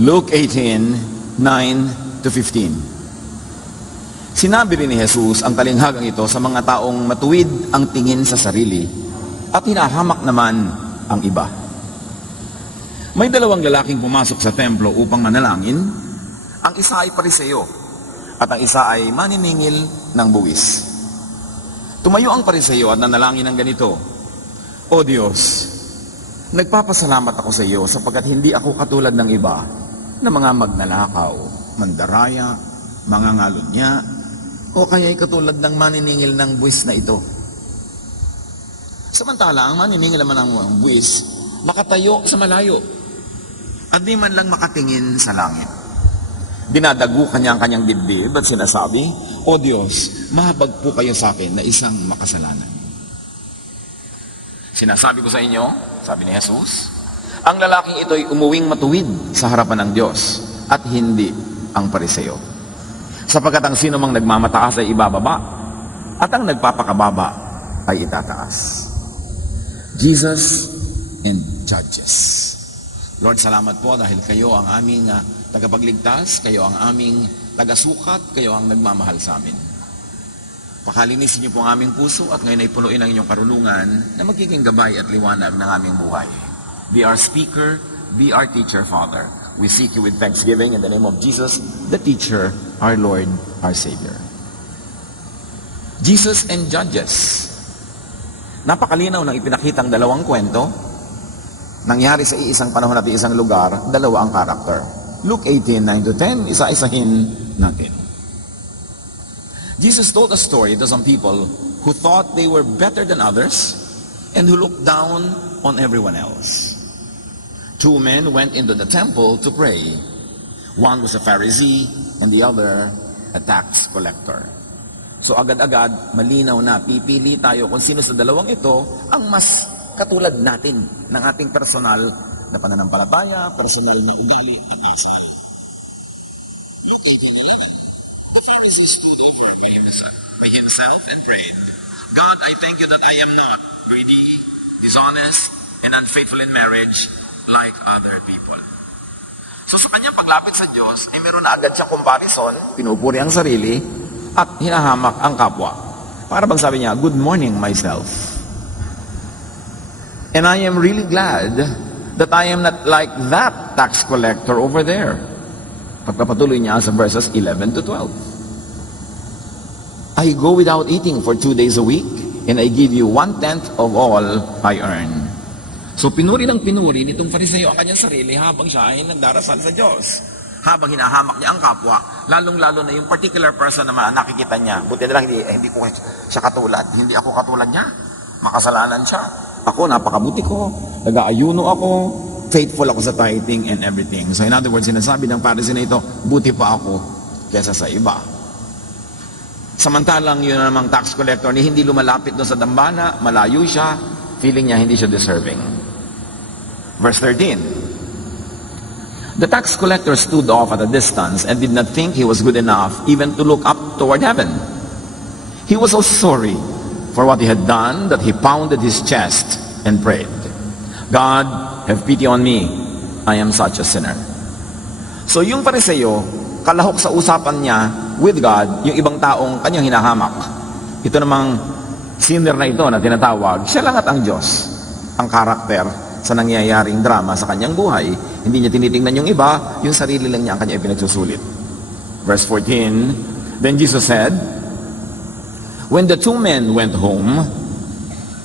Luke 18:9-15. Sinabi rin ni Jesus ang talinghagang ito sa mga taong matuwid ang tingin sa sarili at hinahamak naman ang iba. May dalawang lalaking pumasok sa templo upang manalangin. Ang isa ay pariseo at ang isa ay maniningil ng buwis. Tumayo ang pariseo at nanalangin ng ganito: O Diyos, nagpapasalamat ako sa iyo sapagkat hindi ako katulad ng iba na mga magnanakaw, mandaraya, mangangalunya, o kaya'y katulad ng maniningil ng buwis na ito. Samantala, ang maniningil naman ng buwis, makatayo sa malayo, at di man lang makatingin sa langit. Dinadago kanya ang kanyang dibdib at sinasabi, O Diyos, mahabag po kayo sa akin na isang makasalanan. Sinasabi ko sa inyo, sabi ni Jesus, ang lalaking ito ay umuwing matuwid sa harapan ng Diyos at hindi ang pariseo. Sapagkat ang sino mang nagmamataas ay ibababa at ang nagpapakababa ay itataas. Jesus and Judges. Lord, salamat po dahil kayo ang aming tagapagligtas, kayo ang aming tagasukat, kayo ang nagmamahal sa amin. Pakalinisin niyo po ang aming puso at ngayon ay punuin ang inyong karunungan na magiging gabay at liwanag ng aming buhay. Be our speaker, be our teacher, Father. We seek you with thanksgiving in the name of Jesus, the teacher, our Lord, our Savior. Jesus and Judges. Napakalinaw ng ipinakitang dalawang kwento. Nangyari sa iisang panahon at isang lugar, dalawa ang karakter. Luke 18:9-10, isa-isahin natin. Jesus told a story to some people who thought they were better than others and who looked down on everyone else. Two men went into the temple to pray. One was a Pharisee and the other a tax collector. So agad-agad, malinaw na, pipili tayo kung sino sa dalawang ito ang mas katulad natin ng ating personal na pananampalataya, personal na ugali at asal. Luke 18:11. The Pharisee stood over by himself and prayed, God, I thank you that I am not greedy, dishonest, and unfaithful in marriage like other people. So sa kanyang paglapit sa Diyos, ay meron na agad siyang comparison, pinupuri ang sarili, at hinahamak ang kapwa. Para bang sabi niya, good morning myself. And I am really glad that I am not like that tax collector over there. Pagpapatuloy niya sa verses 11-12. I go without eating for 2 days a week, and I give you 1/10 of all I earn. So pinuri ng pinuri nitong Fariseo ang kanyang sarili habang siya ay nagdarasal sa Diyos. Habang hinahamak niya ang kapwa, lalong-lalo na yung particular person na nakikita niya. Buti na lang hindi ko siya katulad. Hindi ako katulad niya. Makasalanan siya. Ako, napakabuti ko. Nag-aayuno ako. Faithful ako sa tithing and everything. So in other words, sinasabi ng Pharisee na ito, buti pa ako kesa sa iba. Samantalang yun namang tax collector ni hindi lumalapit doon sa dambana, malayo siya, feeling niya hindi siya deserving. Verse 13. The tax collector stood off at a distance and did not think he was good enough even to look up toward heaven. He was so sorry for what he had done that he pounded his chest and prayed, God, have pity on me. I am such a sinner. So yung Pariseo, kalahok sa usapan niya with God, yung ibang taong kanyang hinahamak. Ito namang sinner na ito na tinatawag, siya lang at ang Diyos, ang karakter sa nangyayaring drama sa kanyang buhay. Hindi niya tinitingnan yung iba, yung sarili lang niya ang kanya ipinagsusulit. Verse 14, then Jesus said, when the two men went home,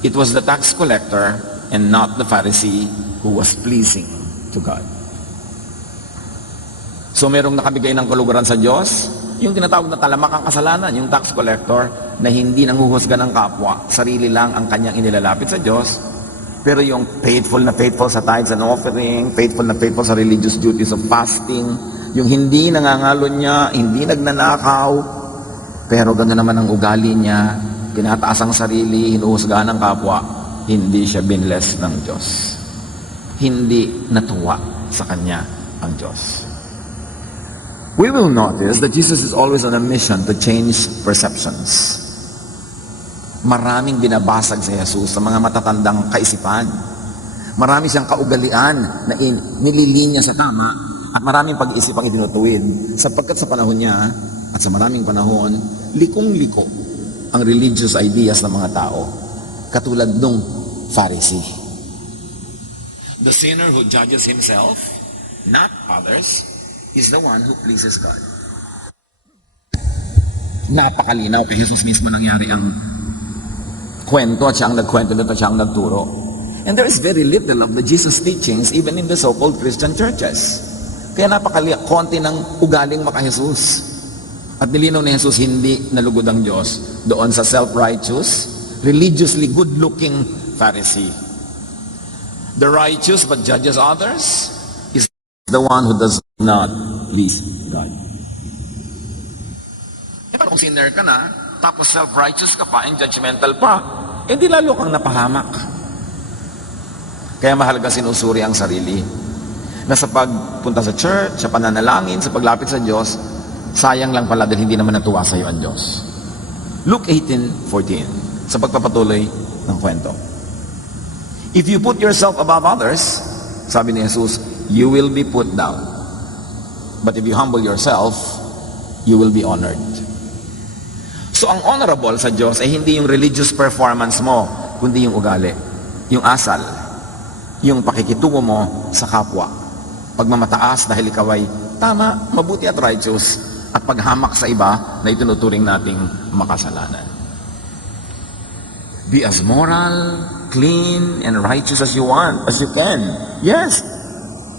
it was the tax collector and not the Pharisee who was pleasing to God. So merong nakabigay ng kaluguran sa Diyos, yung tinatawag na talamak ang kasalanan, yung tax collector na hindi nanguhusga ng kapwa, sarili lang ang kanyang inilalapit sa Diyos. Pero yung faithful sa tithes and offering, faithful sa religious duties of fasting, yung hindi nangangalon niya, hindi nagnanakaw, pero gano'n naman ang ugali niya, tinataas ang sarili, hinuhusgahan ng kapwa, hindi siya binless ng Diyos. Hindi natuwa sa kanya ang Diyos. We will notice that Jesus is always on a mission to change perceptions. Maraming binabasag sa Jesus sa mga matatandang kaisipan. Marami siyang kaugalian na nililinya sa tama at maraming pag-iisip ang itinutuwid, sapagkat sa panahon niya at sa maraming panahon, likong-liko ang religious ideas ng mga tao, katulad nung Pharisee. The sinner who judges himself, not others, is the one who pleases God. Napakalinaw kay Jesus mismo nangyari ang kwento at siya ang nagkwento nito, siya ang nagturo. And there is very little of the Jesus teachings even in the so-called Christian churches. Kaya konti ng ugaling maka-Jesus. At nilinaw ni Jesus, hindi nalugod ang Diyos doon sa self-righteous, religiously good-looking Pharisee. The righteous but judges others is the one who does not please God. Pero kung sinner ka na, tapos self-righteous ka pa and judgmental pa, di lalo kang napahamak. Kaya mahalaga sinusuri ang sarili. Na sa pagpunta sa church, sa pananalangin, sa paglapit sa Diyos, sayang lang pala dahil hindi naman natuwa sa iyo ang Diyos. Luke 18:14, sa pagpapatuloy ng kwento. If you put yourself above others, sabi ni Jesus, you will be put down. But if you humble yourself, you will be honored. So ang honorable sa Diyos ay hindi yung religious performance mo, kundi yung ugali, yung asal, yung pakikitungo mo sa kapwa. Pagmamataas dahil ikaw ay tama, mabuti at righteous, at paghamak sa iba na itinuturing nating makasalanan. Be as moral, clean, and righteous as you want, as you can. Yes,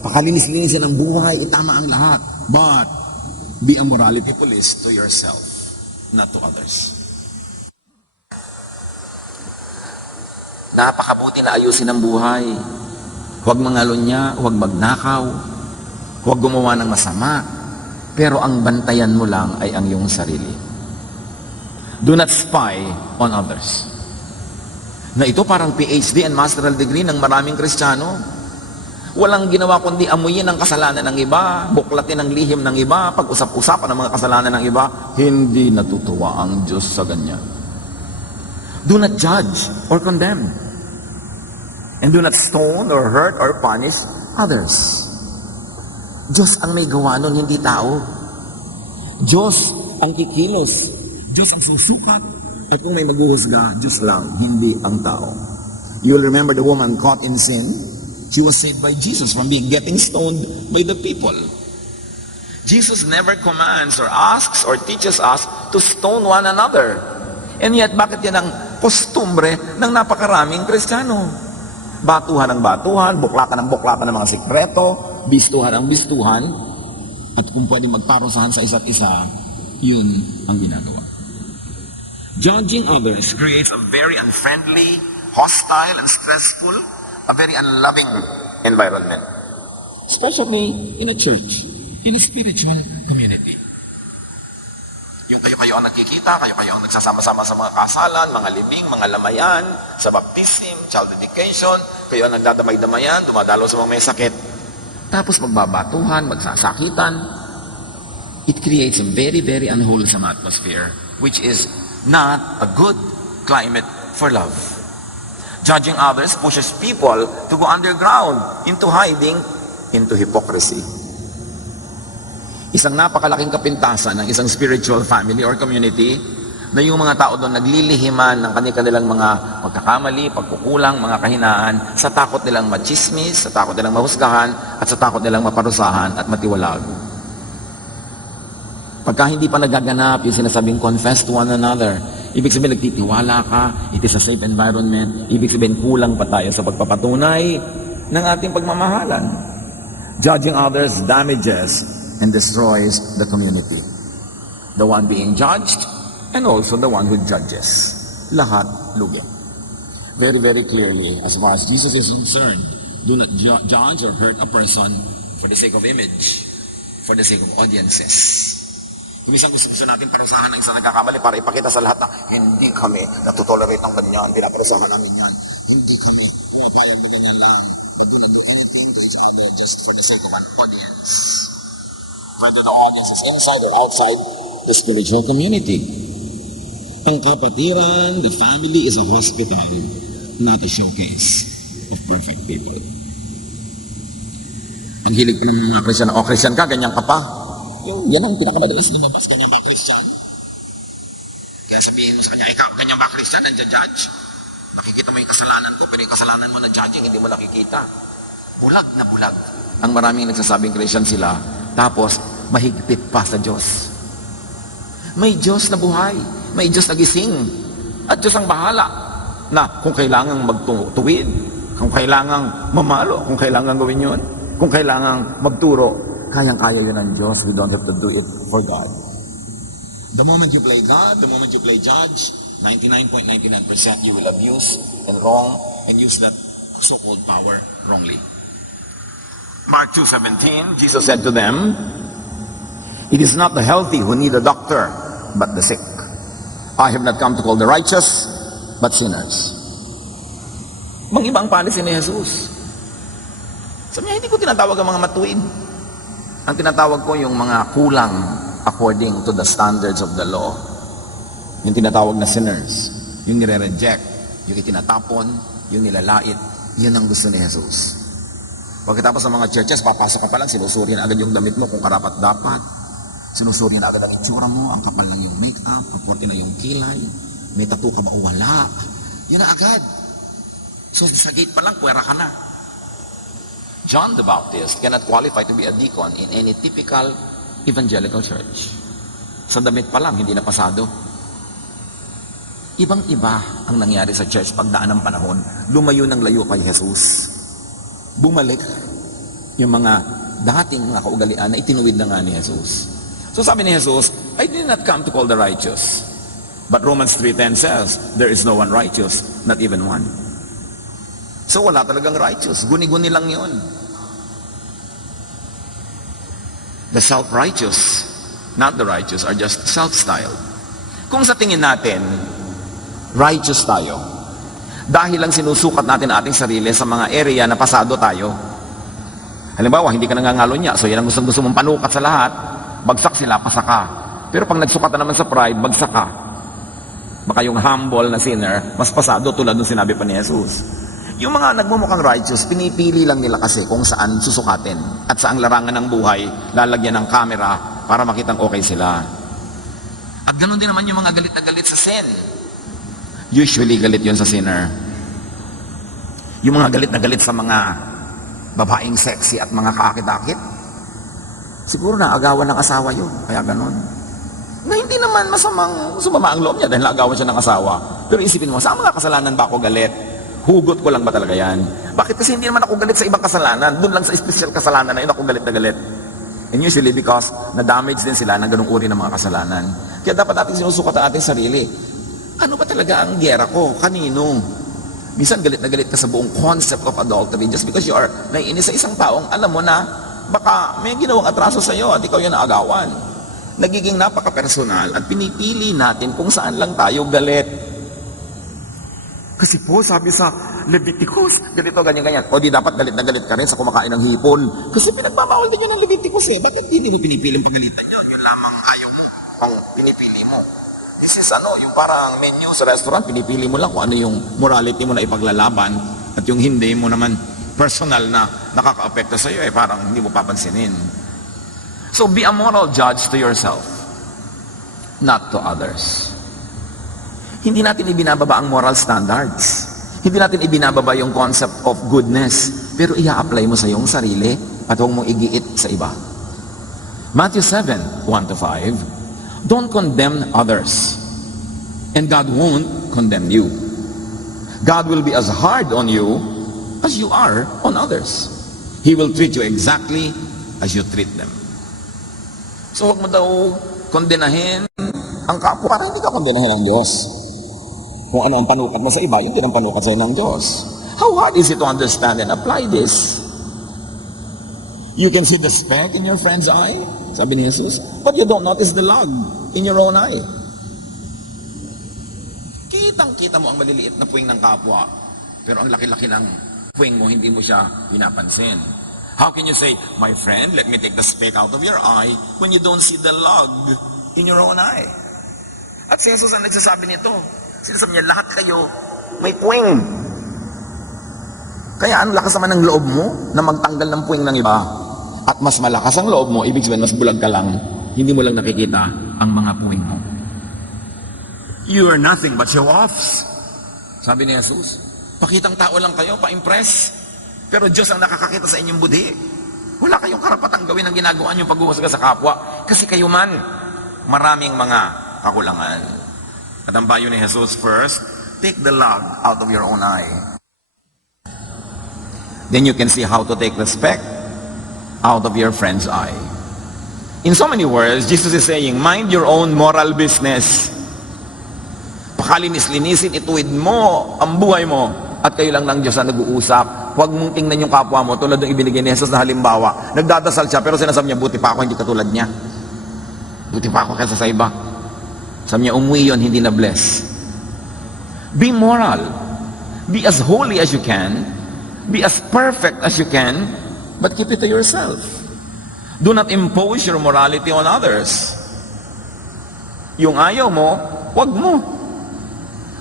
pakalinis-linisin ang buhay, itama ang lahat. But, be a morality police to yourself, not to others. Napakabuti na ayusin ang buhay. Huwag mangalunya, huwag magnakaw, huwag gumawa ng masama, pero ang bantayan mo lang ay ang iyong sarili. Do not spy on others. Na ito parang PhD and masteral degree ng maraming Kristiyano. Walang ginawa kundi amuyin ang kasalanan ng iba, buklatin ang lihim ng iba, pag-usap-usapan ang mga kasalanan ng iba. Hindi natutuwa ang Diyos sa ganyan. Do not judge or condemn. And do not stone or hurt or punish others. Diyos ang may gawa nun, hindi tao. Diyos ang kikilos. Diyos ang susukat. At kung may maghuhusga, Diyos lang, hindi ang tao. You will remember the woman caught in sin. She was saved by Jesus from getting stoned by the people. Jesus never commands or asks or teaches us to stone one another. And yet, bakit yan ang kostumbre ng napakaraming Kristiyano? Batuhan ng batuhan, buklatan ng buklatan ng mga sikreto, bistuhan ang bistuhan, at kung pwede magparusahan sa isa't isa, yun ang ginagawa. Judging others creates a very unfriendly, hostile, and stressful, a very unloving environment. Especially in a church, in a spiritual community. Yung kayo-kayo ang nagkikita, kayo-kayo ang nagsasama-sama sa mga kasalan, mga libing, mga lamayan, sa baptism, child dedication, kayo ang nagdadamay-damayan, dumadalo sa mga may sakit. Tapos magbabatuhan, magsasakitan. It creates a very, very unwholesome atmosphere, which is not a good climate for love. Judging others pushes people to go underground, into hiding, into hypocrisy. Isang napakalaking kapintasan ng isang spiritual family or community na yung mga tao doon naglilihiman ng kanilang mga pagkakamali, pagkukulang, mga kahinaan sa takot nilang machismis, sa takot nilang mahusgahan, at sa takot nilang maparusahan at matiwalag. Pagka hindi pa nagaganap yung sinasabing confess to one another, ibig sabihin nagtitiwala ka, it is a safe environment, ibig sabihin kulang pa tayo sa pagpapatunay ng ating pagmamahalan. Judging others damages and destroys the community. The one being judged and also the one who judges. Lahat lugi. Very, very clearly, as far as Jesus is concerned, do not judge or hurt a person for the sake of image, for the sake of audiences. Ibig gusto natin parusahan ng isang nagkakamali para ipakita sa lahat na hindi kami natutolerate ng ganyan, pinaparusahan namin yan. Hindi kami pumapayag na ganyan lang. But do not do anything to each other just for the sake of an audience. Whether the audience is inside or outside the spiritual community. Ang kapatiran, the family is a hospital, not a showcase of perfect people. Ang hilig pa ng mga Christian, Christian ka, ganyan ka pa. Yan ang pinakamadalas lumabas, ganyan ka Christian. Kaya sabihin mo sa kanya, ikaw, ganyan ba Christian, nandiya-judge? Nakikita mo yung kasalanan ko, pero yung kasalanan mo na judging, hindi mo nakikita. Bulag na bulag. Ang maraming nagsasabing Christian sila, tapos mahigpit pa sa Diyos. May Diyos na buhay, may Diyos na gising, at Diyos ang bahala na kung kailangang magtuwid, kung kailangang mamalo, kung kailangang gawin yun, kung kailangang magturo, kayang-kaya yun ng Diyos. We don't have to do it for God. The moment you play God, the moment you play judge, 99.99% you will abuse and wrong and use that so-called power wrongly. Mark 2:17, Jesus said to them, "It is not the healthy who need a doctor, but the sick. I have not come to call the righteous, but sinners." Mang-ibang policy ni Jesus. Sabi niya, hindi ko tinatawag ang mga matuwid. Ang tinatawag ko yung mga kulang according to the standards of the law. Yung tinatawag na sinners. Yung nire-reject, yung itinatapon, yung nilalait. Yun ang gusto ni Jesus. Pagkatapos sa mga churches, papasok ka pa lang, sinusuri na agad yung damit mo kung karapat-dapat. Sinusuri na agad ang itsura mo, ang kapal lang yung make-up, kaporti na yung kilay, may tattoo ka ba o wala. Yun na agad. So sa gate pa lang, puwera ka na. John the Baptist cannot qualify to be a deacon in any typical evangelical church. Sa damit pa lang, hindi na pasado. Ibang-iba ang nangyari sa church pagdaan ng panahon. Lumayo ng layo kay Jesus. Bumalik yung mga dating mga kaugalian na itinuwid na nga ni Jesus. So sabi ni Jesus, I did not come to call the righteous. But Romans 3:10 says, there is no one righteous, not even one. So wala talagang righteous. Guni-guni lang yun. The self-righteous, not the righteous, are just self-styled. Kung sa tingin natin, righteous tayo, dahil lang sinusukat natin ating sarili sa mga area na pasado tayo. Halimbawa, hindi ka nangangalo niya, so yan ang gusto mong panukat sa lahat, bagsak sila, pasaka. Pero pag nagsukat na naman sa pride, bagsak ka. Baka yung humble na sinner, mas pasado tulad ng sinabi pa ni Jesus. Yung mga nagmumukhang righteous, pinipili lang nila kasi kung saan susukatin at saang larangan ng buhay, lalagyan ng camera para makitang okay sila. At ganoon din naman yung mga galit na galit sa sin. Usually galit yun sa sinner. Yung mga galit na galit sa mga babaeng sexy at mga kakit-akit, siguro na agawan ng asawa yun, kaya ganoon. Na hindi naman sumama ang loob niya dahil naagawan siya ng asawa. Pero isipin mo, sa mga kasalanan ba ako galit? Hugot ko lang ba talaga yan? Bakit? Kasi hindi naman ako galit sa ibang kasalanan. Doon lang sa special kasalanan na yun ako galit na galit. And usually because na-damage din sila ng ganung uri ng mga kasalanan. Kaya dapat natin sinusukat ang ating sarili. Ano ba talaga ang giyera ko? Kanino? Minsan galit na galit ka sa buong concept of adultery just because you are naiinis sa isang taong alam mo na baka may ginawang atraso sa iyo at ikaw yung naagawan. Nagiging napaka-personal at pinipili natin kung saan lang tayo galit. Kasi po, sabi sa Leviticus, ganito, ganyan-ganyan. O di dapat galit na galit ka rin sa kumakain ng hipon. Kasi pinagbabawal din yun ng Leviticus eh. Bakit hindi mo pinipiling pagalitan yun? Yun lamang ayaw mo, ang pinipili mo. This is yung parang menu sa restaurant, pinipili mo lang kung ano yung morality mo na ipaglalaban at yung hindi mo naman personal na nakaka-apekto sa iyo parang hindi mo papansinin. So be a moral judge to yourself, not to others. Hindi natin ibinababa ang moral standards. Hindi natin ibinababa yung concept of goodness. Pero i-apply mo sa iyong sarili at huwag mong igiit sa iba. Matthew 7:1-5, don't condemn others, and God won't condemn you. God will be as hard on you as you are on others. He will treat you exactly as you treat them. So huwag mo daw kondenahin ang kapwa para hindi ka kondenahin ng Diyos. Kung ano ang panukat mo sa iba, yun din ang panukat sa ng Diyos. How hard is it to understand and apply this? You can see the speck in your friend's eye, sabi ni Jesus, but you don't notice the log in your own eye. Kitang-kita mo ang maliliit na puwing ng kapwa, pero ang laki-laki ng puwing mo, hindi mo siya pinapansin. How can you say, my friend, let me take the speck out of your eye when you don't see the log in your own eye? At si Jesus ang nagsasabi nito. Sinasabi niya, lahat kayo may puwing. Kaya ang lakas naman ng loob mo na magtanggal ng puwing ng iba. at mas malakas ang loob mo, ibig sabihin mas bulag ka lang, hindi mo lang nakikita ang mga puwing mo. You are nothing but show-offs. Sabi ni Jesus, pakitang tao lang kayo, pa-impress. Pero Diyos ang nakakakita sa inyong budhi. Wala kayong karapatang gawin ang ginagawa niyong paghuhusga sa kapwa. Kasi kayo man, maraming mga kakulangan. At ang payo ni Jesus, first, take the log out of your own eye. Then you can see how to take the speck out of your friend's eye. In so many words, Jesus is saying, mind your own moral business. Pakalinis-linisin, ituwid mo ang buhay mo at kayo lang ng Diyos na nag-uusap. Huwag mong tingnan yung kapwa mo tulad ng ibinigay ni Jesus na halimbawa. Nagdadasal siya pero sinasabi niya, buti pa ako hindi katulad niya. Buti pa ako kaysa sa iba. Sabi niya, umuwi yun, hindi na bless. Be moral. Be as holy as you can. Be as perfect as you can. But keep it to yourself. Do not impose your morality on others. Yung ayaw mo, huwag mo.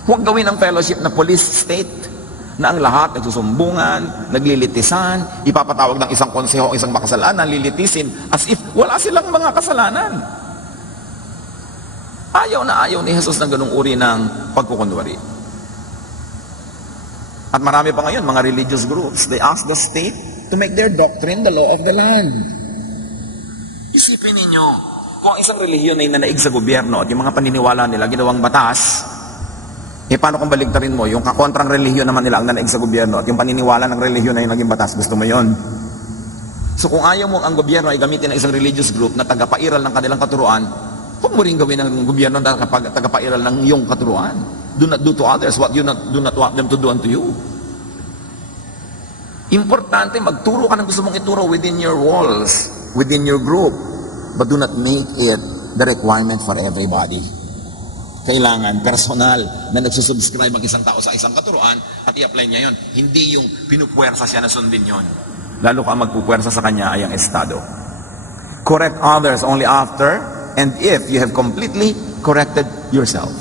Huwag gawin ang fellowship na police state na ang lahat nagsusumbungan, naglilitisan, ipapatawag ng isang konseho, isang makasalanan, lilitisin as if wala silang mga kasalanan. Ayaw na ayaw ni Jesus ng ganung uri ng pagkukunwari. At marami pa ngayon, mga religious groups, they ask the state to make their doctrine the law of the land. Isipin ninyo, kung isang relihiyon ay nanaig sa gobyerno at yung mga paniniwala nila ginawang batas, paano kung baligtarin mo, yung kakontrang relihiyon naman nila ang nanaig sa gobyerno at yung paniniwala ng relihiyon na yung naging batas, gusto mo yon? So kung ayaw mo ang gobyerno ay gamitin ng isang religious group na tagapairal ng kanilang katuruan, huwag mo rin gawin ng gobyerno na tagapairal ng iyong katuruan. Do not do to others what you do not want them to do unto you. Importante, magturo ka ng gusto mong ituro within your walls, within your group, but do not make it the requirement for everybody. Kailangan personal na nagsusubscribe ang isang tao sa isang katuruan at i-apply niya yon. Hindi yung pinupwersa siya na sundin yon. Lalo ka magpupwersa sa kanya ay ang estado. Correct others only after and if you have completely corrected yourself.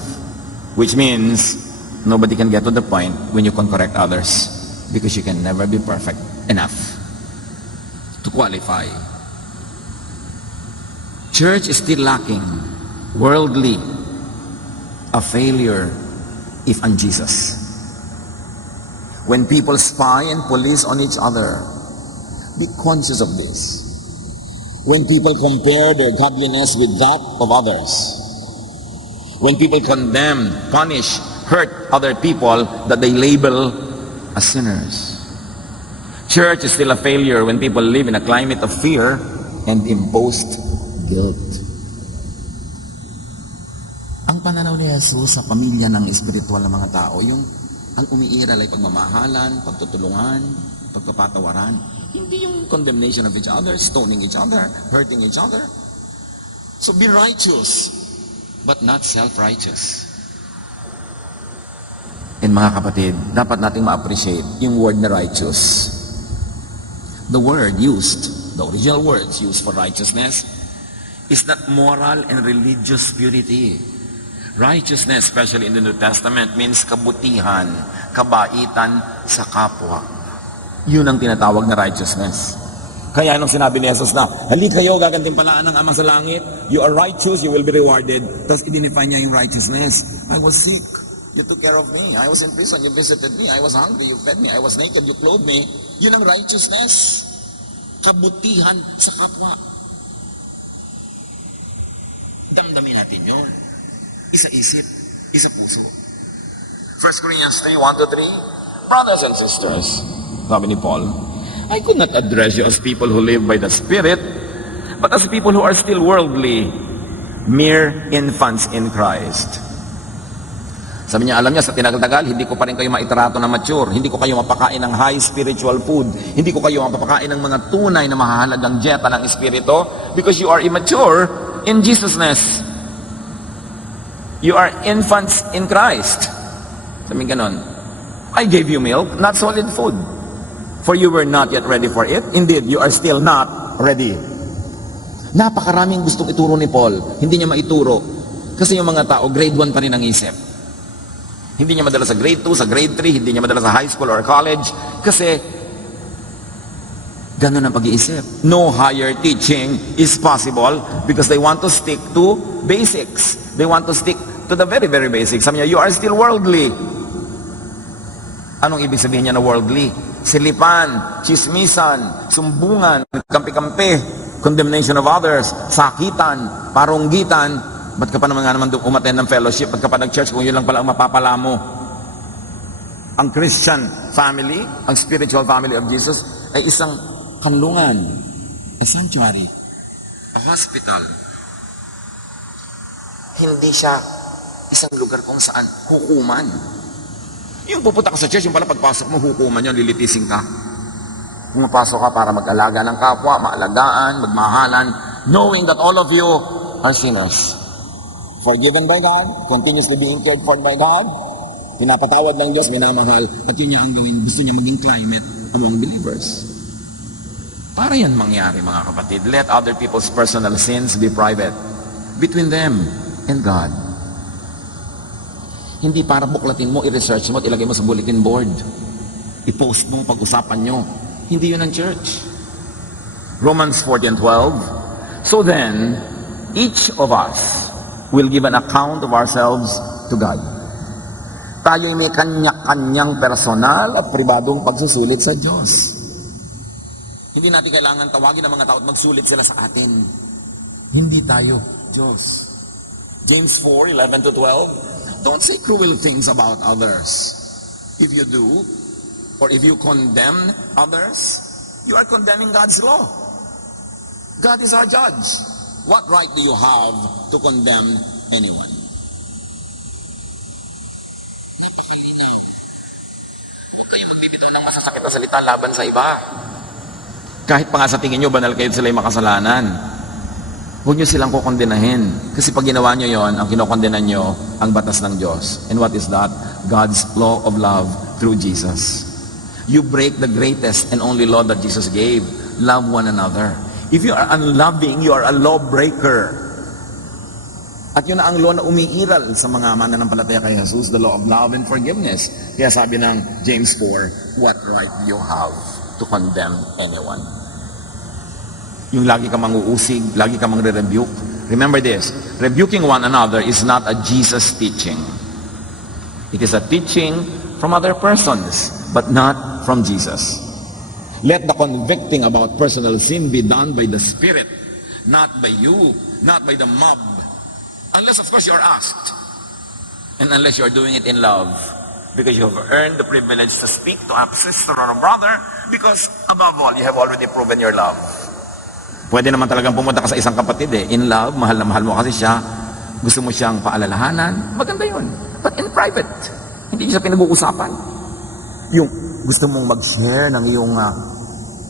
Which means nobody can get to the point when you can correct others because you can never be perfect enough to qualify. Church is still lacking worldly, a failure if un-Jesus. When people spy and police on each other, be conscious of this. When people compare their godliness with that of others, when people condemn, punish, hurt other people that they label as sinners. Church is still a failure when people live in a climate of fear and imposed guilt. Ang pananaw ni Jesus sa pamilya ng espiritual na mga tao, yung ang umiiral ay pagmamahalan, pagtutulungan, pagpapatawaran. Hindi yung condemnation of each other, stoning each other, hurting each other. So be righteous, but not self-righteous. And mga kapatid, dapat nating ma-appreciate yung word na righteous. The word used, the original words used for righteousness, is not moral and religious purity. Righteousness, especially in the New Testament, means kabutihan, kabaitan sa kapwa. Yun ang tinatawag na righteousness. Kaya nung sinabi ni Jesus na, halika kayo, gagantimpalaan ng Ama sa langit, you are righteous, you will be rewarded. Tapos i-define niya yung righteousness. I was sick, you took care of me. I was in prison, you visited me. I was hungry, you fed me. I was naked, you clothed me. Yun ang righteousness. Kabutihan sa kapwa. Damdamin natin yun. Isa-isip, isa-puso. 1 Corinthians 3, 1-3. Brothers and sisters, sabi ni Paul, I could not address you as people who live by the Spirit, but as people who are still worldly, mere infants in Christ. Sabi niya, alam niya, sa tinagal-tagal, hindi ko pa rin kayo maitrato na mature. Hindi ko kayo mapakain ng high spiritual food. Hindi ko kayo mapakain ng mga tunay na mahahalagang dieta ng Espiritu because you are immature in Jesusness. You are infants in Christ. Sabi ganon, I gave you milk, not solid food. For you were not yet ready for it. Indeed, you are still not ready. Napakaraming gustong ituro ni Paul. Hindi niya maituro. Kasi yung mga tao, grade 1 pa rin ang isip. Hindi niya madala sa grade 2, sa grade 3, hindi niya madala sa high school or college. Kasi Ganun ang pag-iisip. No higher teaching is possible because they want to stick to basics. They want to stick to the very, very basics. Sabi niya, you are still worldly. Anong ibig sabihin niya na worldly? Silipan, chismisan, sumbungan, kampi-kampi, condemnation of others, sakitan, parunggitan. Ba't ka pa naman umattend ng fellowship? Ba't ka pa nag-church kung yun lang pala ang mapapala mo? Ang Christian family, ang spiritual family of Jesus, ay isang kanlungan, a sanctuary, a hospital. Hindi siya isang lugar kung saan hukuman. Yung pupunta ka sa church, yung pala pagpasok mo, hukuman yun, lilitisin ka. Pumapasok ka para mag-alaga ng kapwa, maalagaan, magmahalan, knowing that all of you are sinners. Forgiven by God, continuously being cared for by God, pinapatawad ng Diyos, minamahal, at yun niya ang gawin, gusto niya maging climate among believers. Para yan mangyari, mga kapatid. Let other people's personal sins be private between them and God. Hindi para buklatin mo, i-research mo, at ilagay mo sa bulletin board. I-post mo, pag-usapan nyo. Hindi yun ang church. Romans 14:12. So then, each of us will give an account of ourselves to God. Tayo'y may kanya-kanyang personal at pribadong pagsusulit sa Diyos. Hindi natin kailangan tawagin ang mga tao at magsulit sila sa atin. Hindi tayo Diyos. James 4:11-12. Don't say cruel things about others. If you do, or if you condemn others, you are condemning God's law. God is our judge. What right do you have to condemn anyone? Huwag kayo magbibitaw ng masasakit na salita laban sa iba. Kahit pa nga sa tingin nyo, banal kayo sila'y makasalanan. Huwag nyo silang kukondenahin. Kasi pag ginawa nyo yon, ang kinokondenan nyo, ang batas ng Diyos. And what is that? God's law of love through Jesus. You break the greatest and only law that Jesus gave. Love one another. If you are unloving, you are a lawbreaker. At yun ang law na umiiral sa mga mananampalataya kay Jesus, the law of love and forgiveness. Kaya sabi ng James 4, what right do you have to condemn anyone? Yung lagi ka mang-uusig, lagi ka mang-rebuke. Remember this, rebuking one another is not a Jesus teaching. It is a teaching from other persons, but not from Jesus. Let the convicting about personal sin be done by the Spirit, not by you, not by the mob. Unless, of course, you are asked. And unless you are doing it in love. Because you have earned the privilege to speak to a sister or a brother, because above all, you have already proven your love. Pwede naman talagang pumunta ka sa isang kapatid in love, mahal na mahal mo kasi siya, gusto mo siyang paalalahanan, maganda yun. But in private, hindi siya pinag-uusapan. Yung gusto mong mag-share ng iyong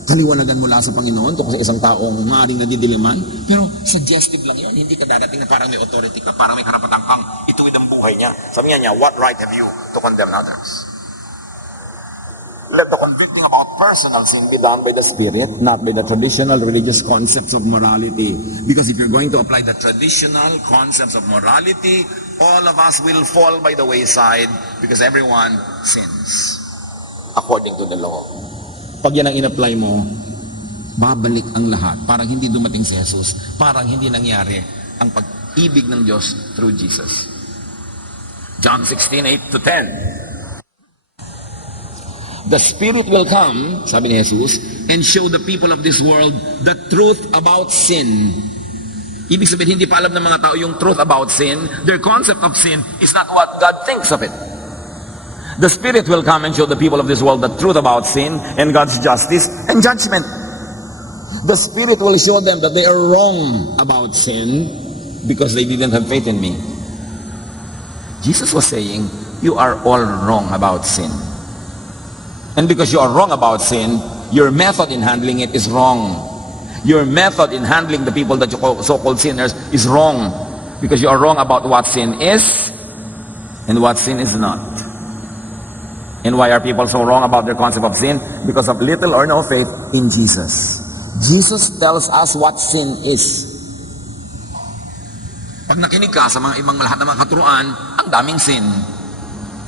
kaliwanagan mula sa Panginoon tungkol sa isang taong maaaring nadidiliman, pero suggestive lang yun. Hindi ka dadating na parang may authority ka, parang may karapatan kang ituwid ang buhay niya. Sabi niya, what right have you to condemn others? Let the convicting about personal sin be done by the Spirit, not by the traditional religious concepts of morality. Because if you're going to apply the traditional concepts of morality, all of us will fall by the wayside because everyone sins according to the law. Pag yan ang in-apply mo, babalik ang lahat. Parang hindi dumating si Jesus. Parang hindi nangyari ang pag-ibig ng Diyos through Jesus. John 16:8-10. The Spirit will come, sabi ni Jesus, and show the people of this world the truth about sin. Ibig sabihin, hindi pa alam ng mga tao yung truth about sin. Their concept of sin is not what God thinks of it. The Spirit will come and show the people of this world the truth about sin and God's justice and judgment. The Spirit will show them that they are wrong about sin because they didn't have faith in me. Jesus was saying, you are all wrong about sin. And because you are wrong about sin, your method in handling it is wrong. Your method in handling the people that you call so-called sinners is wrong. Because you are wrong about what sin is and what sin is not. And why are people so wrong about their concept of sin? Because of little or no faith in Jesus. Jesus tells us what sin is. Pag nakinig ka sa mga ibang lahat ng mga katuruan, ang daming sin.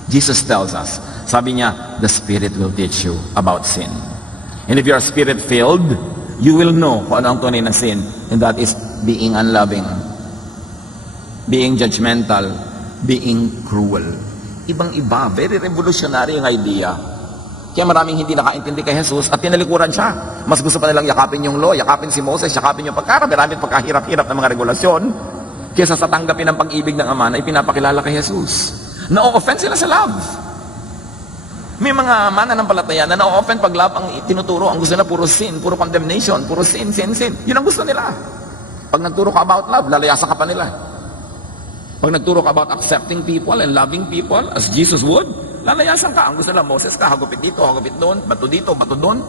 Jesus tells us. Sabi niya, the Spirit will teach you about sin. And if you are spirit-filled, you will know kung ano ang tunay na sin. And that is being unloving, being judgmental, being cruel. Ibang-iba, very revolutionary yung idea. Kaya maraming hindi nakaintindi kay Jesus at tinalikuran siya. Mas gusto pa nilang yakapin yung law, yakapin si Moses, yakapin yung pagkarami-rami at pagkahirap-hirap ng mga regulasyon, kaysa sa tanggapin ng pag-ibig ng Ama na ipinapakilala kay Jesus. Na-offend sila sa love. May mga mananampalataya na na-offend pag love ang tinuturo. Ang gusto na puro sin, puro condemnation, puro sin, sin, sin. Yun ang gusto nila. Pag nagturo ka about love, lalayasan ka pa nila. Pag nagturo ka about accepting people and loving people as Jesus would, lalayasan ka. Ang gusto nila, Moses ka, hagupit dito, hagupit doon, bato dito, bato doon.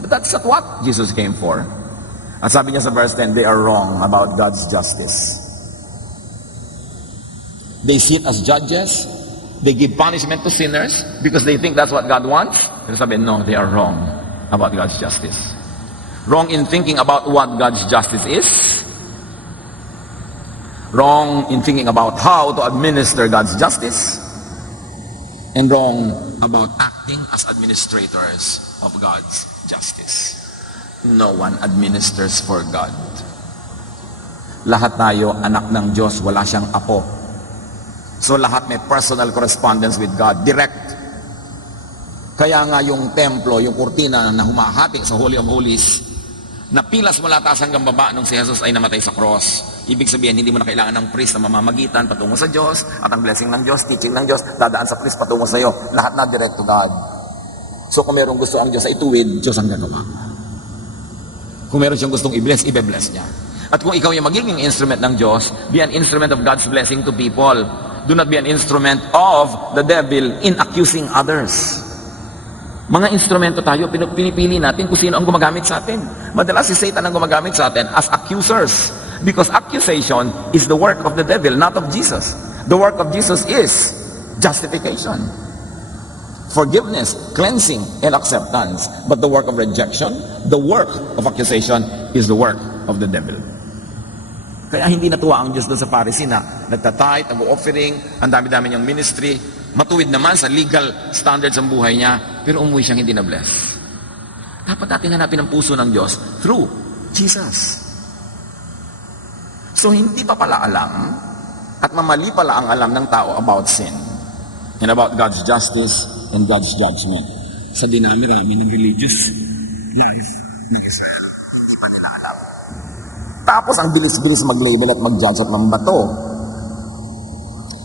But that's not what Jesus came for. At sabi niya sa verse 10, they are wrong about God's justice. They sit as judges. They give punishment to sinners because they think that's what God wants. Pero sabi, no, they are wrong about God's justice. Wrong in thinking about what God's justice is. Wrong in thinking about how to administer God's justice. And wrong about acting as administrators of God's justice. No one administers for God. Lahat tayo anak ng Diyos, wala siyang apo. So lahat may personal correspondence with God, direct. Kaya nga yung templo, yung kurtina na humahati sa Holy of Holies, na pilas mula taas hanggang baba nung si Jesus ay namatay sa cross. Ibig sabihin, hindi mo na kailangan ng priest na mamamagitan patungo sa Diyos, at ang blessing ng Diyos, teaching ng Diyos, dadaan sa priest patungo sa iyo. Lahat na direct to God. So kung mayroong gusto ang Diyos ay ituwid, Diyos ang gagawa. Kung mayroon siyang gustong i-bless, i-bless niya. At kung ikaw yung magiging instrument ng Diyos, be an instrument of God's blessing to people. Do not be an instrument of the devil in accusing others. Mga instrumento tayo, pinipili natin kung sino ang gumagamit sa atin. Madalas si Satan ang gumagamit sa atin as accusers. Because accusation is the work of the devil, not of Jesus. The work of Jesus is justification, forgiveness, cleansing, and acceptance. But the work of rejection, the work of accusation, is the work of the devil. Kaya hindi natuwa ang Diyos doon sa Pharisee na nagtatithe, nag-offering, ang dami-dami niyang ministry, matuwid naman sa legal standards ang buhay niya, pero umuwi siyang hindi na-bless. Dapat natin hanapin ang puso ng Diyos through Jesus. So hindi pa pala alam, at mamali pala ang alam ng tao about sin, and about God's justice and God's judgment. Sa dinami-rami ng religious life ng Israel, hindi pa nila alam. Tapos ang bilis-bilis mag-label at mag-judge at mambato.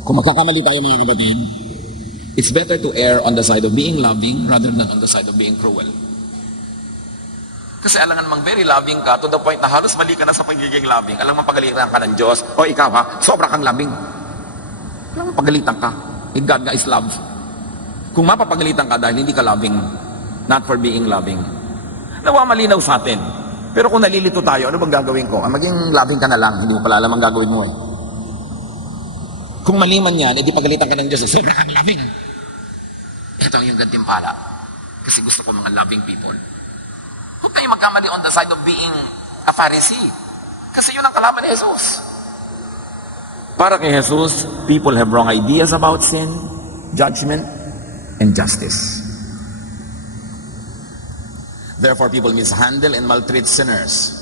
Kung magkakamali tayo mga kapatid, it's better to err on the side of being loving rather than on the side of being cruel. Kasi alangan namang very loving ka to the point na halos mali ka na sa pagiging loving. Alam mo pagalitan ka ng Diyos, o ikaw ha, sobra kang loving. Alam mo pagalitan ka. And God nga is love. Kung mapapagalitan ka dahil hindi ka loving, not for being loving, nawa malinaw sa atin. Pero kung nalilito tayo, ano bang gagawin ko? Maging loving ka na lang, hindi mo pala alam ang gagawin mo eh. Kung mali man yan, edi pagalitan ka ng Diyos, sobra kang loving. Ito ang yung gantimpala. Kasi gusto ko mga loving people. Huwag kayo magkamali on the side of being a Pharisee. Kasi yun ang kalaban ni Jesus. Para kay Jesus, people have wrong ideas about sin, judgment, and justice. Therefore, people mishandle and maltreat sinners.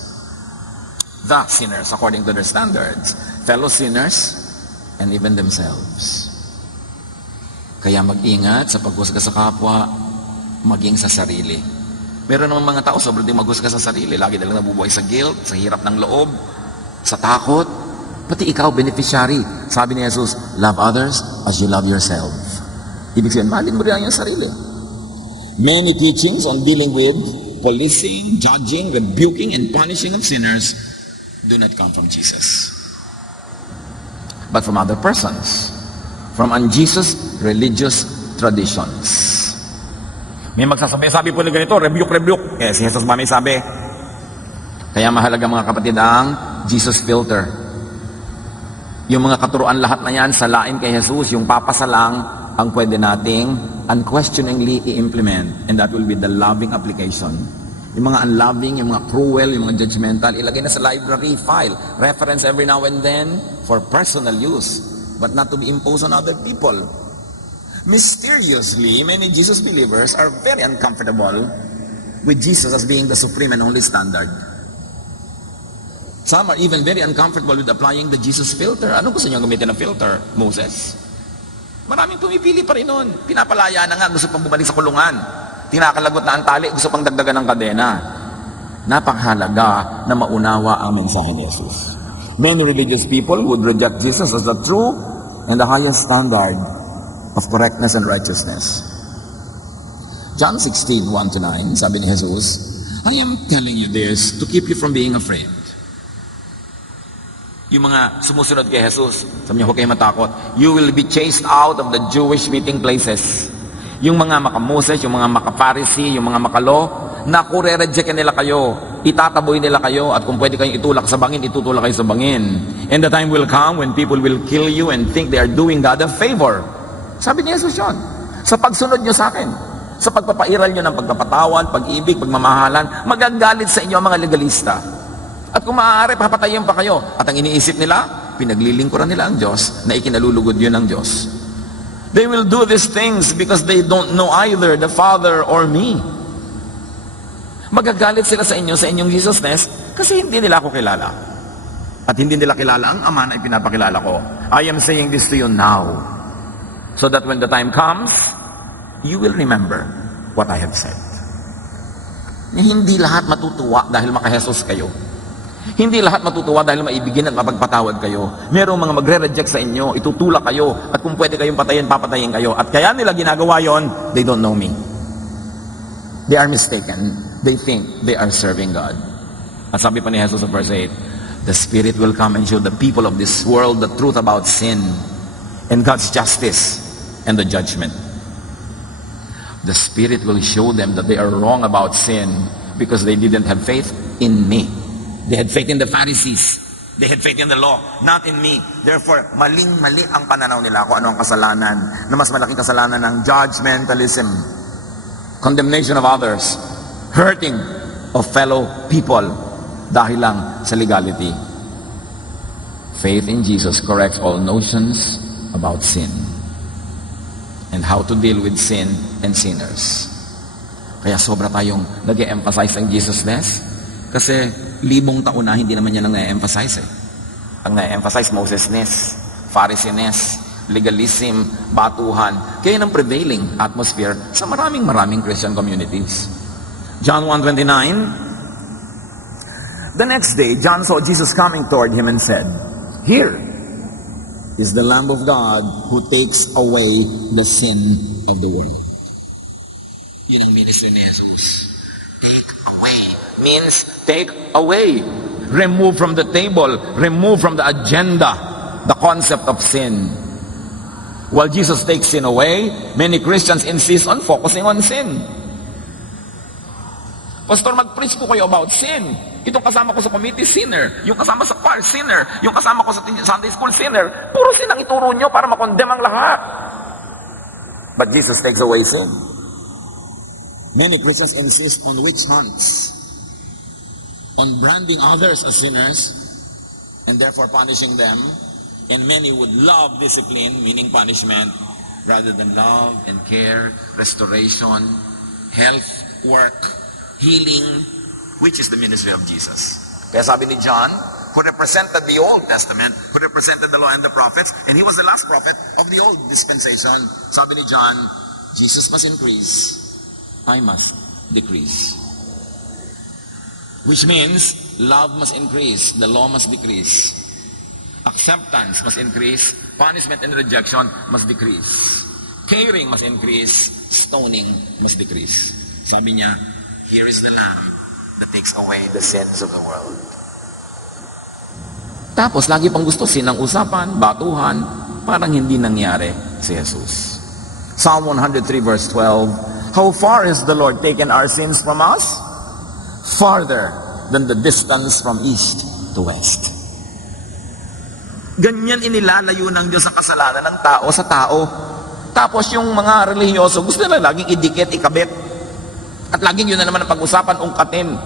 The sinners, according to their standards, fellow sinners, and even themselves. Kaya mag-ingat sa paghusga sa kapwa, maging sa sarili. Meron namang mga tao sobrang din maghusga sa sarili. Lagi na lang nabubuhay sa guilt, sa hirap ng loob, sa takot. Pati ikaw, beneficiary. Sabi ni Jesus, love others as you love yourself. Ibig sabihin, mahalin mo rin ang iyong sarili. Many teachings on dealing with policing, judging, rebuking, and punishing of sinners do not come from Jesus, but from other persons, from un-Jesus religious traditions. May magsasabi, sabi po ni ganito, rebuke. Si Jesus may sabi. Kaya mahalaga mga kapatid ang Jesus filter. Yung mga katuruan lahat na yan, salain kay Jesus, yung papasalang ang pwede nating unquestioningly i-implement, and that will be the loving application. Yung mga unloving, yung mga cruel, yung mga judgmental, ilagay na sa library file, reference every now and then for personal use, but not to be imposed on other people. Mysteriously, many Jesus believers are very uncomfortable with Jesus as being the supreme and only standard. Some are even very uncomfortable with applying the Jesus filter. Ano gusto niyo gamitin na filter? Moses? Maraming pumipili pa rin nun. Pinapalaya na nga, gusto pang bumalik sa kulungan. Tinakalagot na ang tali, gusto pang dagdagan ng kadena. Napakahalaga na maunawa ang mensahe ni Jesus. Many religious people would reject Jesus as the true and the highest standard of correctness and righteousness. John 16, 1-9, sabi ni Jesus, I am telling you this to keep you from being afraid. Yung mga sumusunod kay Jesus, sabi niya, huwag kayo matakot. You will be chased out of the Jewish meeting places. Yung mga maka-Moses, yung mga maka-Pharisee, yung mga makalo, naku, re-reject nila kayo. Itataboy nila kayo, at kung pwede kayong itulak sa bangin, itutulak kayo sa bangin. And the time will come when people will kill you and think they are doing God a favor. Sabi ni Jesus yun. Sa pagsunod nyo sa akin, sa pagpapairal nyo ng pagpapatawad, pag-ibig, pagmamahalan, magagalit sa inyo ang mga legalista. At kung maaari, papatayin pa kayo. At ang iniisip nila, pinaglilingkuran nila ang Diyos na ikinalulugod yun ng Diyos. They will do these things because they don't know either the Father or me. Magagalit sila sa inyo, sa inyong Jesusness, kasi hindi nila ako kilala. At hindi nila kilala ang Ama na ipinapakilala ko. I am saying this to you now, so that when the time comes, you will remember what I have said. Hindi lahat matutuwa dahil maka-Jesus kayo. Hindi lahat matutuwa dahil maibigin at mapagpatawad kayo. Merong mga magre-reject sa inyo, itutulak kayo, at kung pwede kayong patayin, papatayin kayo. At kaya nila ginagawa yon, they don't know me. They are mistaken. They think they are serving God. At sabi pa ni Jesus sa verse 8, the Spirit will come and show the people of this world the truth about sin and God's justice and the judgment. The Spirit will show them that they are wrong about sin because they didn't have faith in me. They had faith in the Pharisees. They had faith in the law, not in me. Therefore, maling-mali ang pananaw nila kung ano ang kasalanan, na mas malaking kasalanan ng judgmentalism, condemnation of others, hurting of fellow people dahil lang sa legality. Faith in Jesus corrects all notions about sin and how to deal with sin and sinners. Kaya sobra tayong nag-e-emphasize ang Jesusness kasi 5,000 taon na hindi naman yan ang na-emphasize eh. Ang na-emphasize Moses-ness, Pharisee-ness, legalism, batuhan. Kaya ng prevailing atmosphere sa maraming Christian communities. John 1:29, the next day, John saw Jesus coming toward him and said, here is the Lamb of God who takes away the sin of the world. Yun ang ministry ni Jesus. Take away means take away. Remove from the table, remove from the agenda the concept of sin. While Jesus takes sin away, many Christians insist on focusing on sin. Pastor, mag-preach po kayo about sin. Itong kasama ko sa committee, sinner. Yung kasama sa choir, sinner. Yung kasama ko sa Sunday school, sinner. Puro sin ang ituro nyo para makondem ang lahat. But Jesus takes away sin. Many Christians insist on witch hunts, on branding others as sinners, and therefore punishing them. And many would love discipline, meaning punishment, rather than love and care, restoration, health, work, healing, which is the ministry of Jesus. Kaya sabi ni John, who represented the Old Testament, who represented the law and the prophets, and he was the last prophet of the old dispensation. Sabi ni John, Jesus must increase, I must decrease. Which means, love must increase, the law must decrease. Acceptance must increase, punishment and rejection must decrease. Caring must increase, stoning must decrease. Sabi niya, here is the Lamb that takes away the sins of the world. Tapos, lagi pang gusto sinang usapan, batuhan, parang hindi nangyari si Jesus. Psalm 103 verse 12, how far has the Lord taken our sins from us? Farther than the distance from east to west. Ganyan inilalayo ng Diyos ang kasalanan ng tao sa tao. Tapos yung mga relihiyoso, gusto nila laging idikit, ikabit. At laging yun na naman ang pag-usapan, ungkatin.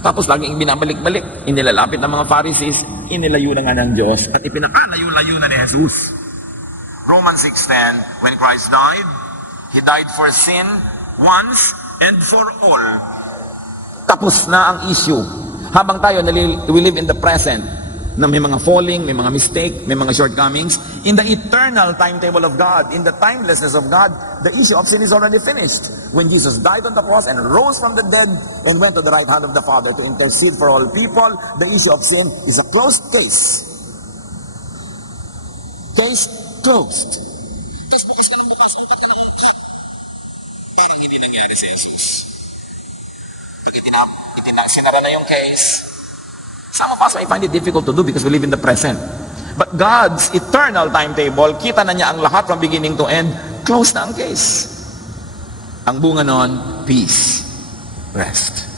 Tapos laging binabalik-balik. Inilalapit ng mga Pharisees, inilayo na nga ng Diyos. At ipinakalayo-layo na ni Jesus. Romans 6:10, when Christ died, He died for sin once and for all. Tapos na ang issue. Habang tayo we live in the present, na may mga falling, may mga mistake, may mga shortcomings, in the eternal timetable of God, in the timelessness of God, the issue of sin is already finished. When Jesus died on the cross and rose from the dead and went to the right hand of the Father to intercede for all people, the issue of sin is a closed case. Case closed. Case bukas na ng bukas kung tatanawal ko. Parang hindi nangyari sa Jesus. Pag sinara na yung case, some of us may find it difficult to do because we live in the present. But God's eternal timetable, kita na niya ang lahat from beginning to end, close na ang case. Ang bunga nun, peace, rest.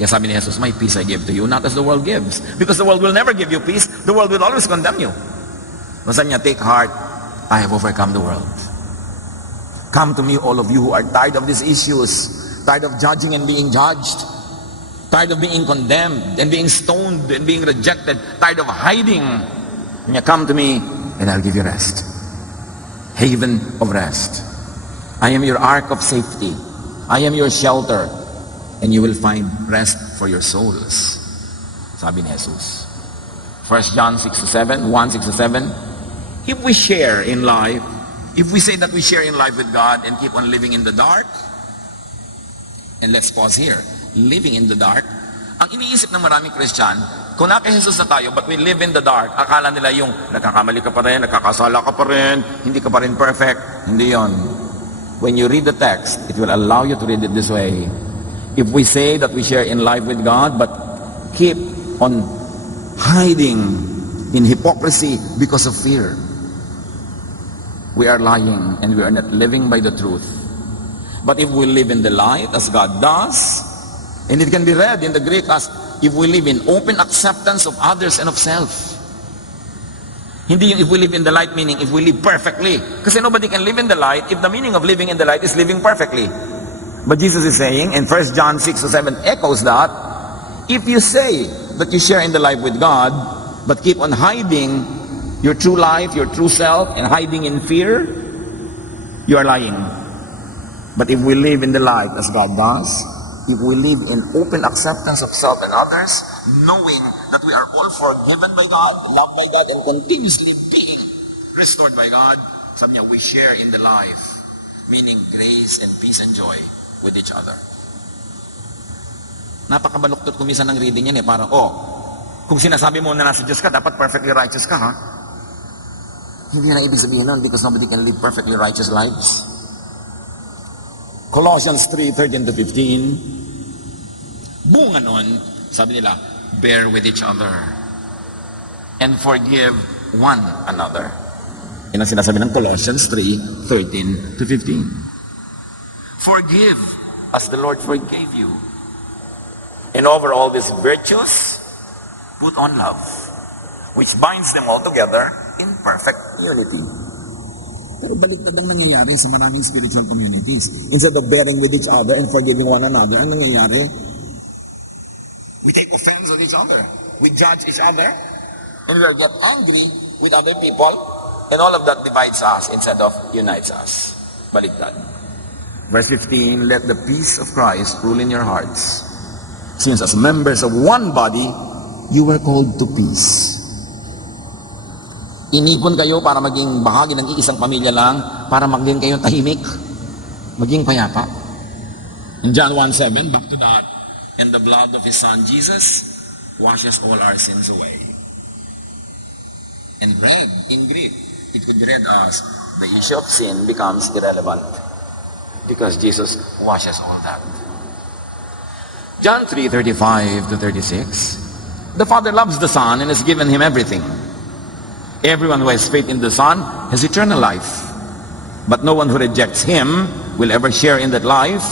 Kaya sabi ni Jesus, my peace I give to you, not as the world gives. Because the world will never give you peace, the world will always condemn you. Masan niya, take heart, I have overcome the world. Come to me, all of you who are tired of these issues, tired of judging and being judged, tired of being condemned and being stoned and being rejected, tired of hiding. And you come to me and I'll give you rest. Haven of rest. I am your ark of safety. I am your shelter. And you will find rest for your souls. Sabi ni Jesus. 1 John 6-7, 1:6-7. If we share in life, if we say that we share in life with God and keep on living in the dark, and let's pause here, living in the dark, ang iniisip ng maraming Christian, kung naka Jesus na tayo, but we live in the dark, akala nila yung nagkakamali ka pa rin, nagkakasala ka pa rin, hindi ka pa rin perfect. Hindi yon. When you read the text, it will allow you to read it this way. If we say that we share in life with God, but keep on hiding in hypocrisy because of fear, we are lying and we are not living by the truth. But if we live in the light as God does, and it can be read in the Greek as if we live in open acceptance of others and of self. Hindi yung if we live in the light meaning if we live perfectly. Kasi nobody can live in the light if the meaning of living in the light is living perfectly. But Jesus is saying, and 1 John 6-7 echoes that, if you say that you share in the life with God, but keep on hiding your true life, your true self, and hiding in fear, you are lying. But if we live in the light as God does, if we live in open acceptance of self and others, knowing that we are all forgiven by God, loved by God, and continuously being restored by God, sabi niya, we share in the life, meaning grace and peace and joy with each other. Napakabaluktot kumisan ng reading yan parang, kung sinasabi mo na nasa Diyos ka, dapat perfectly righteous ka, ha? Hindi na ibig sabihin nun because nobody can live perfectly righteous lives. Colossians 3:13-15, bunga nun, sabi nila, bear with each other and forgive one another. Yan ang sinasabi ng Colossians 3:13-15. Forgive as the Lord forgave you. And over all these virtues, put on love, which binds them all together in perfect unity. Pero baliktad ang nangyayari sa maraming spiritual communities. Instead of bearing with each other and forgiving one another, ang nangyayari, we take offense of each other. We judge each other. And we get angry with other people. And all of that divides us instead of unites us. Baliktad. Verse 15, let the peace of Christ rule in your hearts. Since as members of one body, you were called to peace. Inipon kayo para maging bahagi ng iisang pamilya lang, para maging kayo tahimik, maging payapa. In John 1:7, back to that, and the blood of His Son Jesus washes all our sins away. And read in Greek, it could be read as, the issue of sin becomes irrelevant because Jesus washes all that. John 3:35-36, the Father loves the Son and has given Him everything. Everyone who has faith in the Son has eternal life. But no one who rejects Him will ever share in that life,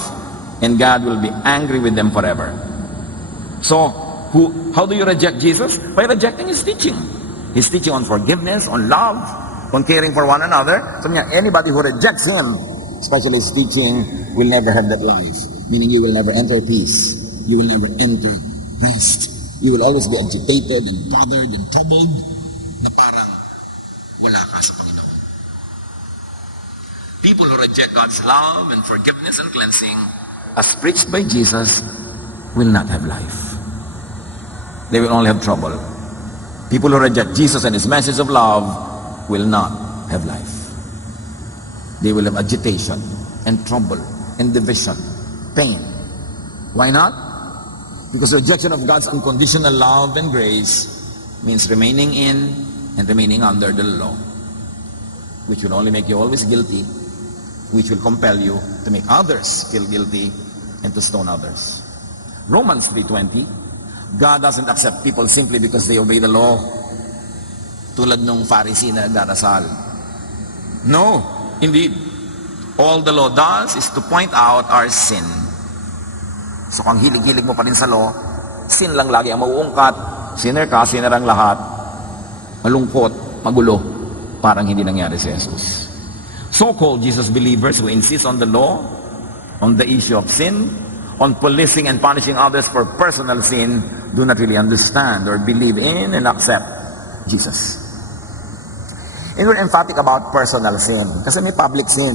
and God will be angry with them forever. So, how do you reject Jesus? By rejecting His teaching. His teaching on forgiveness, on love, on caring for one another. So, anybody who rejects Him, especially His teaching, will never have that life. Meaning you will never enter peace. You will never enter rest. You will always be agitated and bothered and troubled, na parang wala ka sa Panginoon. People who reject God's love and forgiveness and cleansing, as preached by Jesus, will not have life. They will only have trouble. People who reject Jesus and His message of love will not have life. They will have agitation and trouble and division, pain. Why not? Because rejection of God's unconditional love and grace means remaining in and remaining under the law, which will only make you always guilty, which will compel you to make others feel guilty and to stone others. Romans 3:20, God doesn't accept people simply because they obey the law, tulad nung Pharisee na nagdarasal. No, indeed. All the law does is to point out our sin. So kung hilig-hilig mo pa rin sa law, sin lang lagi ang mauungkat, sinner ka, sinner ang lahat, malungkot, magulo, parang hindi nangyari si Jesus. So-called Jesus believers who insist on the law, on the issue of sin, on policing and punishing others for personal sin, do not really understand or believe in and accept Jesus. And we're emphatic about personal sin kasi may public sin.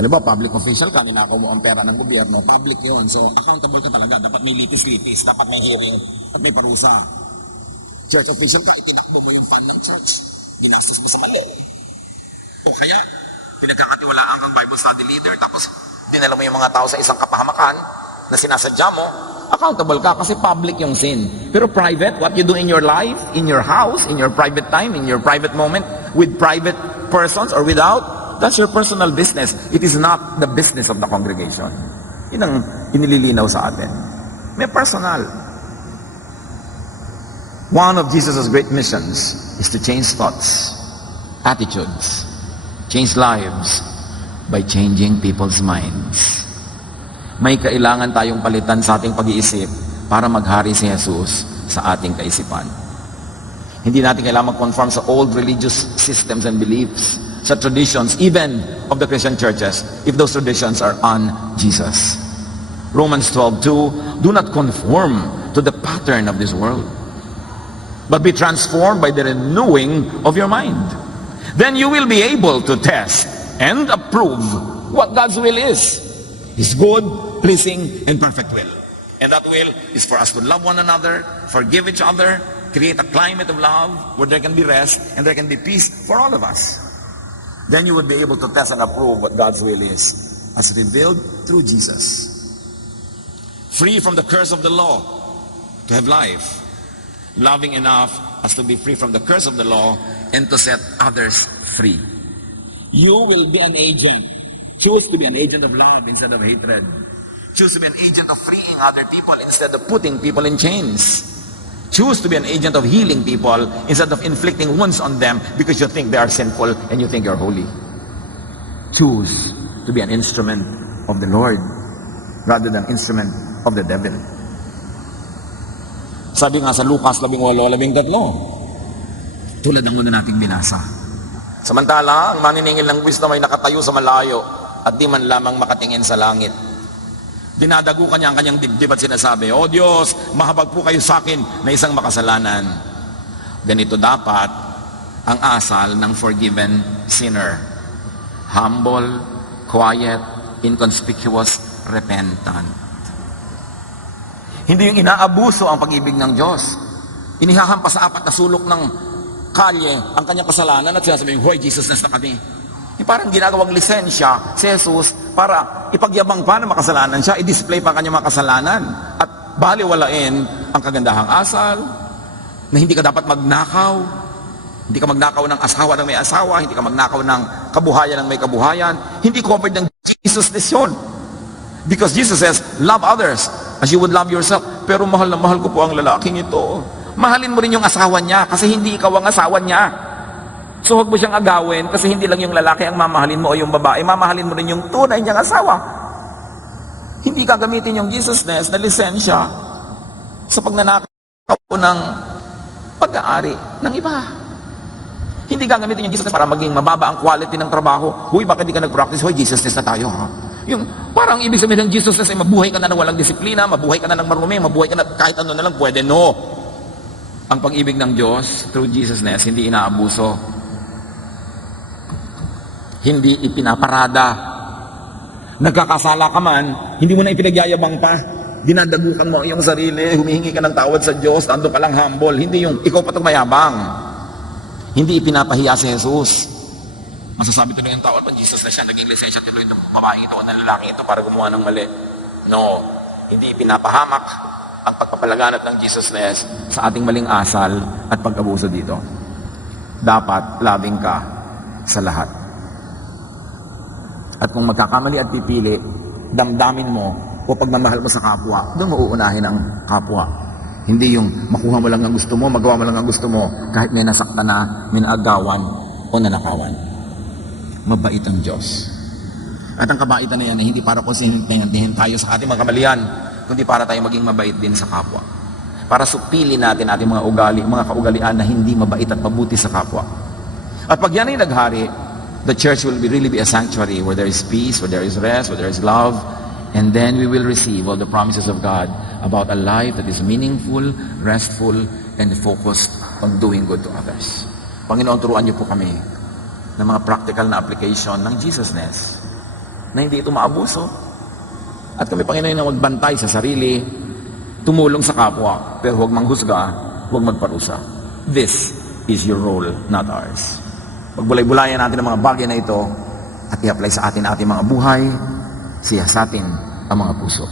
Ano ba, public official ka, ninakaw mo ang pera ng gobyerno, public yun. So, accountable ka talaga. Dapat may litis-litis, dapat may hearing, dapat may parusa. Church official ka, itinakbo mo yung fund ng church. Ginastos mo sa mali. O kaya, pinagkakatiwalaan kang Bible study leader, tapos dinala mo yung mga tao sa isang kapahamakan na sinasadya mo, accountable ka kasi public yung sin. Pero private, what you do in your life, in your house, in your private time, in your private moment, with private persons or without, that's your personal business. It is not the business of the congregation. Yun ang inililinaw sa atin. May personal. One of Jesus' great missions is to change thoughts, attitudes, change lives by changing people's minds. May kailangan tayong palitan sa ating pag-iisip para maghari si Jesus sa ating kaisipan. Hindi natin kailangan mag-conform sa old religious systems and beliefs, sa traditions, even of the Christian churches, if those traditions are on Jesus. Romans 12:2, do not conform to the pattern of this world, but be transformed by the renewing of your mind. Then you will be able to test and approve what God's will is. His good, pleasing, and perfect will. And that will is for us to love one another, forgive each other, create a climate of love where there can be rest and there can be peace for all of us. Then you would be able to test and approve what God's will is, as revealed through Jesus. Free from the curse of the law to have life, loving enough as to be free from the curse of the law and to set others free. You will be an agent. Choose to be an agent of love instead of hatred. Choose to be an agent of freeing other people instead of putting people in chains. Choose to be an agent of healing people instead of inflicting wounds on them because you think they are sinful and you think you're holy. Choose to be an instrument of the Lord rather than instrument of the devil. Sabi nga sa Lucas 18:13, tulad ng una nating binasa. Samantala, ang maniningil ng wisdom ay nakatayo sa malayo at di man lamang makatingin sa langit. Dinadagukan niya ang kanyang dibdib at sinasabi, O Diyos, mahabag po kayo sa akin na isang makasalanan. Ganito dapat ang asal ng forgiven sinner. Humble, quiet, inconspicuous, repentant. Hindi yung inaabuso ang pag-ibig ng Diyos. Inihahampas sa apat na sulok ng kalye ang kanyang kasalanan at sinasabi, Hoy, Jesus, nasa kami. Parang ginagawang lisensya si Jesus para ipagyabang pa na makasalanan siya, i-display pa ang kanyang makasalanan at baliwalain ang kagandahang asal na hindi ka dapat magnakaw. Hindi ka magnakaw ng asawa ng may asawa, hindi ka magnakaw ng kabuhayan ng may kabuhayan. Hindi covered ng Jesus yun. Because Jesus says, love others as you would love yourself. Pero mahal na mahal ko po ang lalaking ito. Mahalin mo rin yung asawa niya kasi hindi ikaw ang asawa niya. So huwag mo siyang agawin kasi hindi lang yung lalaki ang mamahalin mo o yung babae, mamahalin mo rin yung tunay niyang asawa. Hindi ka gamitin yung Jesusness na lisensya sa pagnanakaw ng pag-aari ng iba. Hindi ka gamitin yung Jesusness para maging mababa ang quality ng trabaho. Huy, bakit di ka nag-practice? Hoy, Jesusness na tayo, ha? Yung parang ibig sabihin ng Jesusness ay mabuhay ka na ng walang disiplina, mabuhay ka na ng marumi, mabuhay ka na kahit ano na lang pwede. No. Ang pag-ibig ng Diyos through Jesusness, hindi inaabuso. hindi ipinaparada. Nagkakasala ka man, hindi mo na ipinagyayabang pa. Dinadagukan mo ang iyong sarili, humihingi ka ng tawad sa Diyos, ando ka lang humble. Hindi yung ikaw pa itong mayabang. Hindi ipinapahiya si Jesus. Masasabi tuloy ng tao, Jesus na siya, naging lisensya tuloy ng babaeng ito o ng lalaki ito para gumawa ng mali. No, hindi ipinapahamak ang pagpapalaganap ng Jesusness sa ating maling asal at pag-abuso dito. Dapat labing ka sa lahat. At kung magkakamali at pipili, damdamin mo o pagmamahal mo sa kapwa, doon mo uunahin ang kapwa. Hindi yung makuha mo lang ang gusto mo, magawa mo lang ang gusto mo, kahit may nasakta na, may naagawan o nanakawan. Mabait ang Diyos. At ang kabaitan na yan ay hindi para konsintihin tayo sa ating mga kamalian, kundi para tayo maging mabait din sa kapwa. Para supilin natin ating mga ugali, mga kaugalian na hindi mabait at mabuti sa kapwa. At pag yan ay naghari, the church will really be a sanctuary where there is peace, where there is rest, where there is love, and then we will receive all the promises of God about a life that is meaningful, restful, and focused on doing good to others. Panginoon, turuan niyo po kami ng mga practical na application ng Jesusness na hindi ito maabuso. At kami, Panginoon, na magbantay sa sarili, tumulong sa kapwa, pero huwag manghusga, huwag magparusa. This is your role, not ours. Pagbulay-bulayan natin ang mga bagay na ito at i-apply sa atin mga buhay, siyasatin ang mga puso.